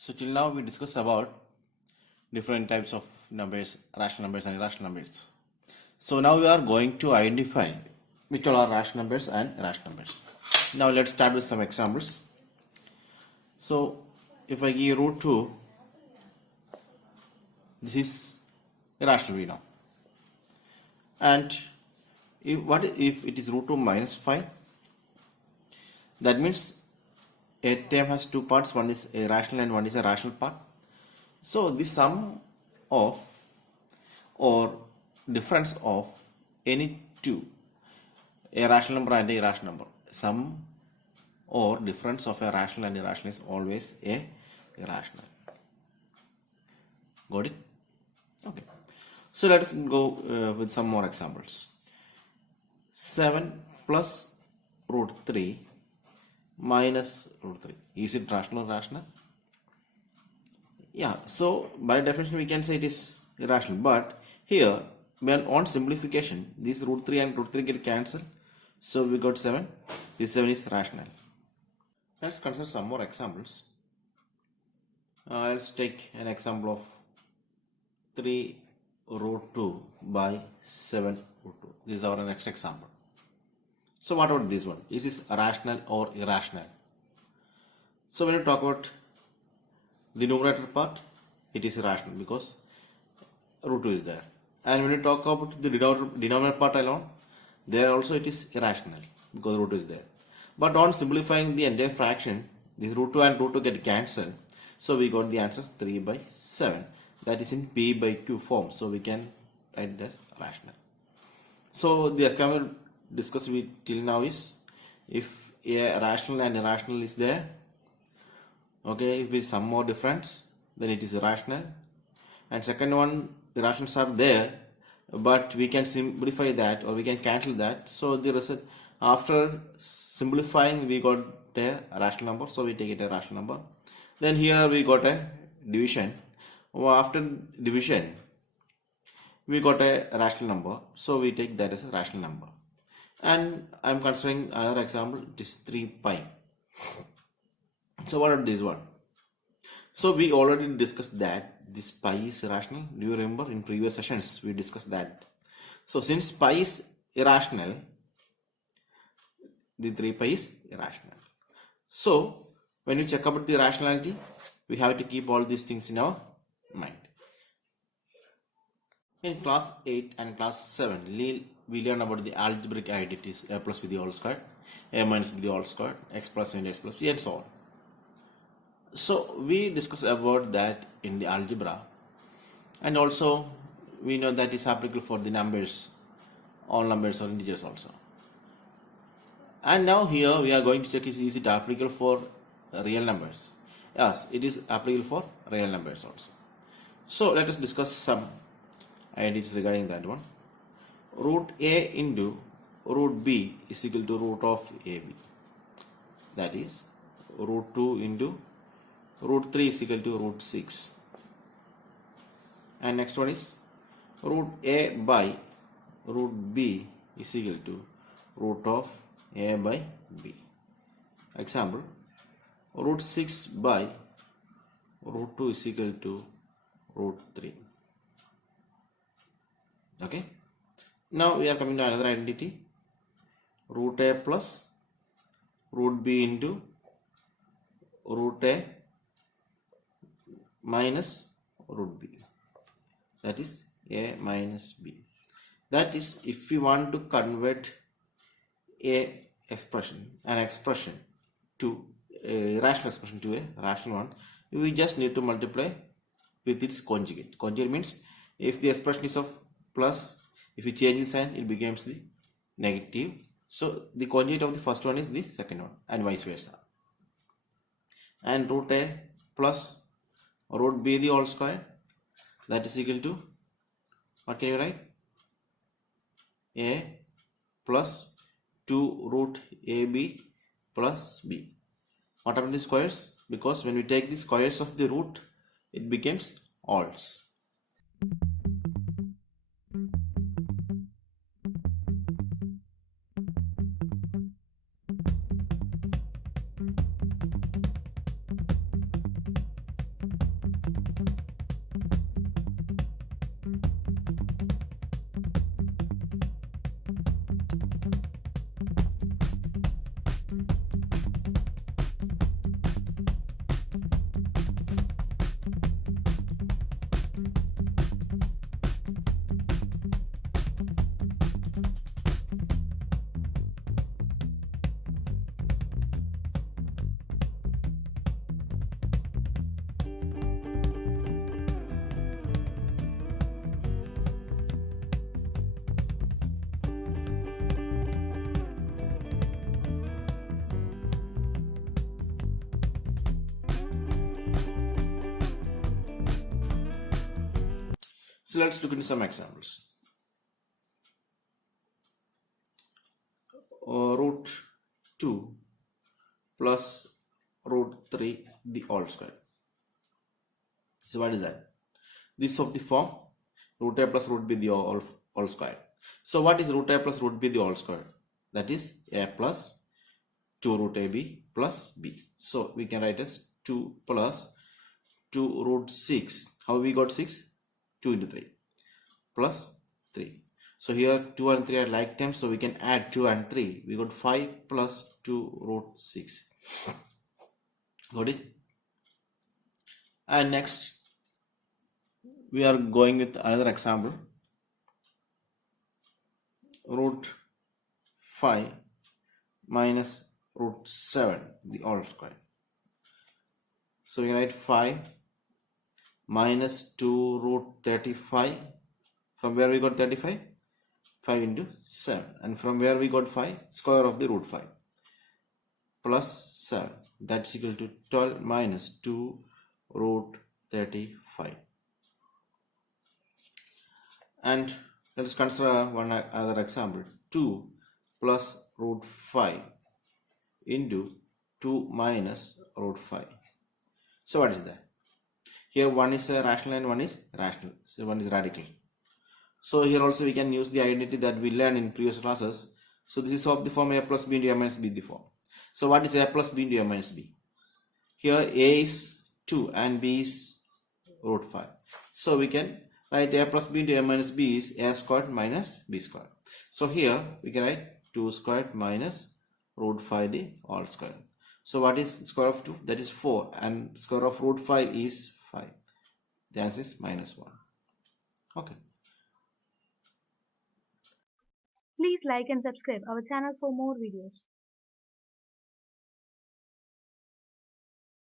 So till now we discussed about different types of numbers, rational numbers and irrational numbers. So now we are going to identify which all are rational numbers and irrational numbers. Now let's start with some examples. So if I give root 2, this is irrational we know. And what if it is root 2 minus 5? That means a term has two parts, one is a rational and one is a rational part. So the sum of or difference of any two, a rational number and a irrational number, sum or difference of a rational and irrational is always a irrational. Got it? Okay. So let us go with some more examples. 7 plus root 3 minus root 3. Is it rational or rational? Yeah, so by definition we can say it is irrational, but here when on simplification this root 3 and root 3 get cancelled, so we got 7. This 7 is rational. Let's consider some more examples. Let's take an example of 3 root 2 by 7 root 2. This is our next example. So what about this one? Is this rational or irrational? So when you talk about the numerator part, it is irrational because root 2 is there. And when you talk about the denominator part alone, there also it is irrational because root 2 is there. But on simplifying the entire fraction, this root 2 and root 2 get cancelled. So we got the answer 3 by 7. That is in p by q form. So we can write it as rational. So the example discussed till now is if a rational and irrational is there. Okay, if it's some more difference, then it is irrational. And second one, irrationals are there, but we can simplify that or we can cancel that. So the result after simplifying, we got a rational number, so we take it a rational number. Then here we got a division. After division, we got a rational number, so we take that as a rational number. And I am considering another example. It is 3 pi. So what are this one? So we already discussed that this pi is irrational. Do you remember in previous sessions we discussed that? So since pi is irrational, the 3 pi is irrational. So when we check about the rationality, we have to keep all these things in our mind. In class 8 and class 7, we learn about the algebraic identities: a plus b the whole squared, a minus b the whole squared, x plus and x plus b, and so on. So we discussed about that in the algebra, and also we know that is applicable for the numbers, all numbers or integers also. And now here we are going to check is it applicable for real numbers. Yes, it is applicable for real numbers also. So let us discuss some identities regarding that one. Root a into root b is equal to root of ab. That is root 2 into root 3 is equal to root 6. And next one is root a by root b is equal to root of a by b. Example, root 6 by root 2 is equal to root 3. Okay. Now we are coming to another identity. Root a plus root b into root a minus root b. That is a minus b. That is, if we want to convert an expression to a rational expression to a rational one, we just need to multiply with its conjugate. Conjugate means if the expression is of plus, if we change the sign, it becomes the negative. So the conjugate of the first one is the second one, and vice versa. And root a plus root b the whole square, that is equal to, what can you write? A plus 2 root ab plus b. What happened to the squares? Because when we take the squares of the root, it becomes alls. So let's look into some examples. Root 2 plus root 3 the whole square. So what is that? This is of the form root a plus root b the whole square. So what is root a plus root b the whole square? That is a plus 2 root ab plus b. So we can write as 2 plus 2 root 6. How we got 6? 2 into 3 plus 3. So here 2 and 3 are like terms, so we can add 2 and 3. We got 5 plus 2 root 6. Got it? And next we are going with another example. Root 5 minus root 7 the whole square. So we write 5 minus 2 root 35. From where we got 35? 5 into 7. And from where we got 5? Square of the root 5 plus 7. That's equal to 12 minus 2 root 35. And let us consider one other example. 2 plus root 5 into 2 minus root 5. So what is that? Here one is a rational and one is rational. So one is radical. So here also we can use the identity that we learned in previous classes. So this is of the form a plus b into a minus b the form. So what is a plus b into a minus b? Here a is 2 and b is root 5. So we can write a plus b into a minus b is a squared minus b squared. So here we can write 2 squared minus root 5 the whole square. So what is square of 2? That is 4, and square of root 5 is 5. The answer is minus 1. Okay. Please like and subscribe our channel for more videos.